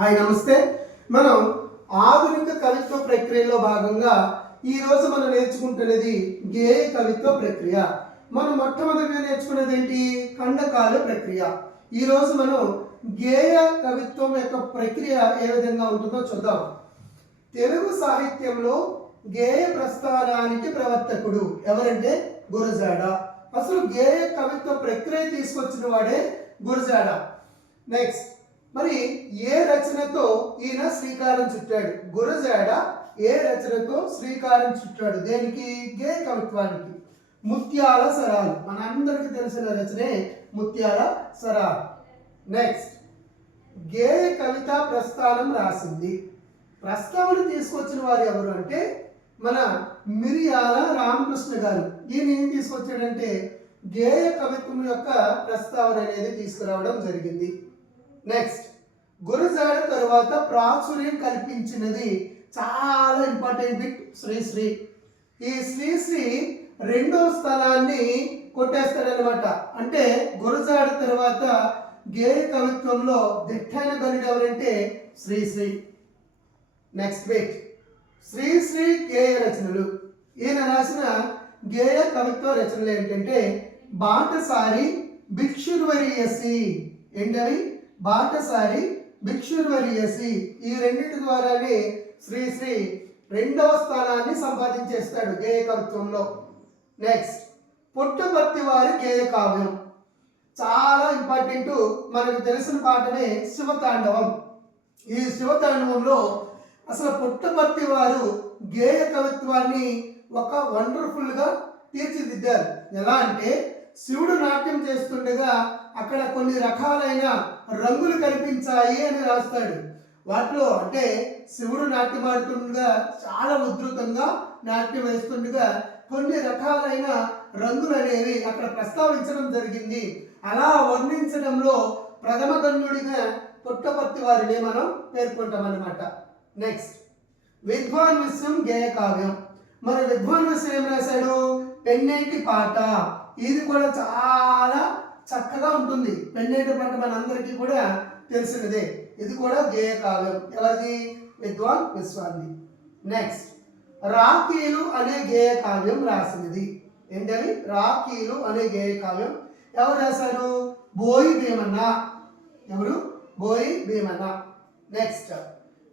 Hi నమస్తే. మనం ఆధునిక కవిత్వ ప్రక్రియలో భాగంగా ఈ రోజు మనం నేర్చుకుంటున్నది గేయ కవిత్వ ప్రక్రియ. మనం మొట్టమొదటిగా నేర్చుకున్నది ఏంటి? ఖండకాల ప్రక్రియ. ఈరోజు మనం గేయ కవిత్వం యొక్క ప్రక్రియ ఏ విధంగా ఉంటుందో చూద్దాం. తెలుగు సాహిత్యంలో గేయ ప్రస్థానానికి ప్రవర్తకుడు ఎవరంటే గురజాడ. అసలు గేయ కవిత్వ ప్రక్రియ తీసుకొచ్చిన వాడే గురజాడ. నెక్స్ట్ మరి ఏ రచనతో ఈయన శ్రీకారం చుట్టాడు? గురజాడ ఏ రచనతో శ్రీకారం చుట్టాడు? దేనికి? గేయ కవిత్వానికి. ముత్యాల సరాలు. మనందరికీ తెలిసిన రచనే ముత్యాల సరాలు. నెక్స్ట్ గేయ కవిత ప్రస్థానం రాసింది. ప్రస్తావన తీసుకొచ్చిన వారు ఎవరు అంటే మన మిరియాల రామకృష్ణ గారు. ఈయన ఏం తీసుకొచ్చాడంటే గేయ కవిత్వం యొక్క ప్రస్తావన అనేది తీసుకురావడం జరిగింది. నెక్స్ట్ గురుజాడ తర్వాత ప్రాచుర్యం కల్పించినది చాలా ఇంపార్టెంట్ బిట్ శ్రీశ్రీ ఈ శ్రీశ్రీ రెండో స్థలాన్ని కొట్టేస్తాడనమాట అంటే గురజాడ తర్వాత గేయ కవిత్వంలో దిట్టైన గనుడు ఎవరంటే శ్రీశ్రీ నెక్స్ట్ బిట్ శ్రీశ్రీ గేయ రచనలు. ఈయన రాసిన గేయ కవిత్వ రచనలు ఏంటంటే బాటసారి భిక్షుర్వరియసి. ఏంటవి? బాటసారి భిక్షుర్వరియసి ఈ రెండింటి ద్వారానే శ్రీశ్రీ రెండవ స్థానాన్ని సంపాదించేస్తాడు గేయకత్వంలో నెక్స్ట్ పుట్టపర్తి వారి గేయ కావ్యం. చాలా ఇంపార్టెంట్ మనకు తెలిసిన పాటనే శివతాండవం. ఈ శివతాండవంలో అసలు పుట్టపర్తి వారు గేయ కవిత్వాన్ని ఒక వండర్ఫుల్గా తీర్చిదిద్దారు. ఎలా అంటే శివుడు నాట్యం చేస్తుండగా అక్కడ కొన్ని రకాలైన రంగులు కనిపించాయి అని రాస్తాడు. వాటిలో అంటే శివుడు నాట్యం ఆడుతుండగా చాలా ఉధృతంగా నాట్యం వేస్తుండగా కొన్ని రకాలైన రంగులు అనేవి అక్కడ ప్రస్తావించడం జరిగింది. అలా వర్ణించడంలో ప్రథమ గణ్యుడిగా పుట్టపర్తి వారిని మనం పేర్కొంటాం అన్నమాట నెక్స్ట్ విద్వాన్ విశ్వం గేయ కావ్యం. మరి విద్వాన్ విశ్వం ఏం రాశాడు? పెన్నేటి పాట. ఇది కూడా చాలా చక్కగా ఉంటుంది. పెన్నేటటువంటి మనందరికీ కూడా తెలిసినదే. ఇది కూడా గేయ కావ్యం ఎవరిది? విద్వాన్ విశ్వాన్ని. నెక్స్ట్ రాకీలు అనే గేయ కావ్యం రాసినది. ఏంటవి రాకీలు అనే గేయ కావ్యం ఎవరు రాశారు? బోయి భీమన్న. ఎవరు? బోయి భీమన్న. నెక్స్ట్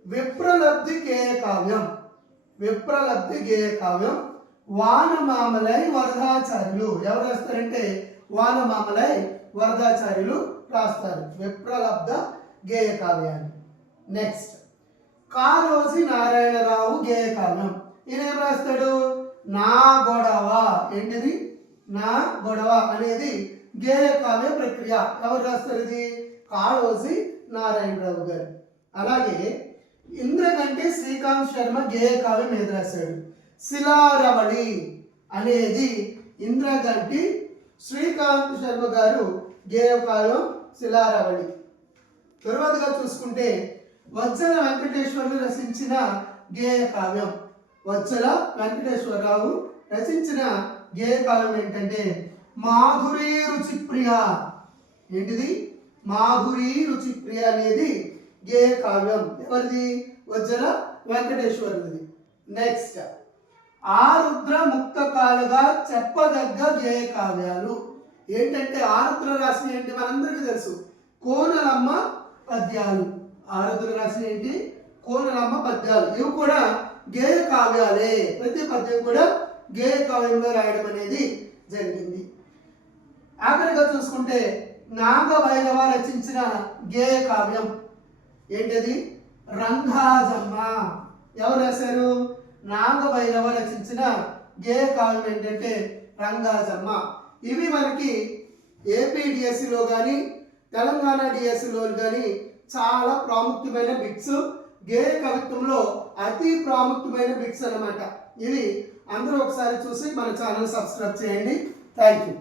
విప్రలబ్ధి గేయ కావ్యం విప్రలబ్ధి గేయ కావ్యం వానమామలై వరదాచార్యులు. ఎవరు రాస్తారంటే వానమామలై వరదాచార్యులు రాస్తారు. విప్రలబ్ధ గేయ కావ్యాన్ని నెక్స్ట్ కాలోజి నారాయణరావు గేయ కావ్యం ఈయన ఏం రాస్తాడు? నా గొడవ. ఏంటిది? నా గొడవ అనేది గేయ కావ్య ప్రక్రియ. ఎవరు రాస్తారు ఇది? కాళోజి నారాయణరావు గారు. అలాగే ఇంద్రకంటే శ్రీకాంత్ శర్మ గేయ కావ్యం ఏది రాశాడు. శిలారమణి అనేది ఇంద్రగంటి శ్రీకాంత్ శర్మ గారు గేయ శిలారమణి. తర్వాతగా తరువాతగా చూసుకుంటే వజ్జల వెంకటేశ్వరులు రచించిన గేయ కావ్యం వజ్జల వెంకటేశ్వరరావు రచించిన గేయ కావ్యం ఏంటంటే మాధురి రుచిప్రియ. ఏంటిది? మాధురి రుచిప్రియ అనేది గేయ కావ్యం ఎవరిది? వజ్జల వెంకటేశ్వరుడిది. నెక్స్ట్ ఆరుద్ర ముక్తకాలుగా చెప్పదగ్గ గేయ కావ్యాలు ఏంటంటే ఆరుద్ర రాసిన ఏంటి మనందరికీ తెలుసు. కోనలమ్మ పద్యాలు. ఆరుద్ర రాసిన ఏంటి? కోనలమ్మ పద్యాలు. ఇవి కూడా గేయ కావ్యాలే ప్రతి పద్యం కూడా గేయ కావ్యంలో రాయడం అనేది జరిగింది. ఆఖరిగా చూసుకుంటే నాగభైరవ రచించిన గేయ కావ్యం ఏంటది? రంగాజమ్మ. ఎవరు రాశారు? నాగభైరవ రచించిన గేయ కావ్యం ఏంటంటే రంగాజమ్మ. ఇవి మనకి ఏపీ డిఎస్సిలో కానీ తెలంగాణ డిఎస్సిలో కానీ చాలా ప్రాముఖ్యమైన బిట్స్. గేయ కవిత్వంలో అతి ప్రాముఖ్యమైన బిట్స్ అనమాట ఇవి అందరూ ఒకసారి చూసి మన ఛానల్ సబ్స్క్రైబ్ చేయండి. Thank you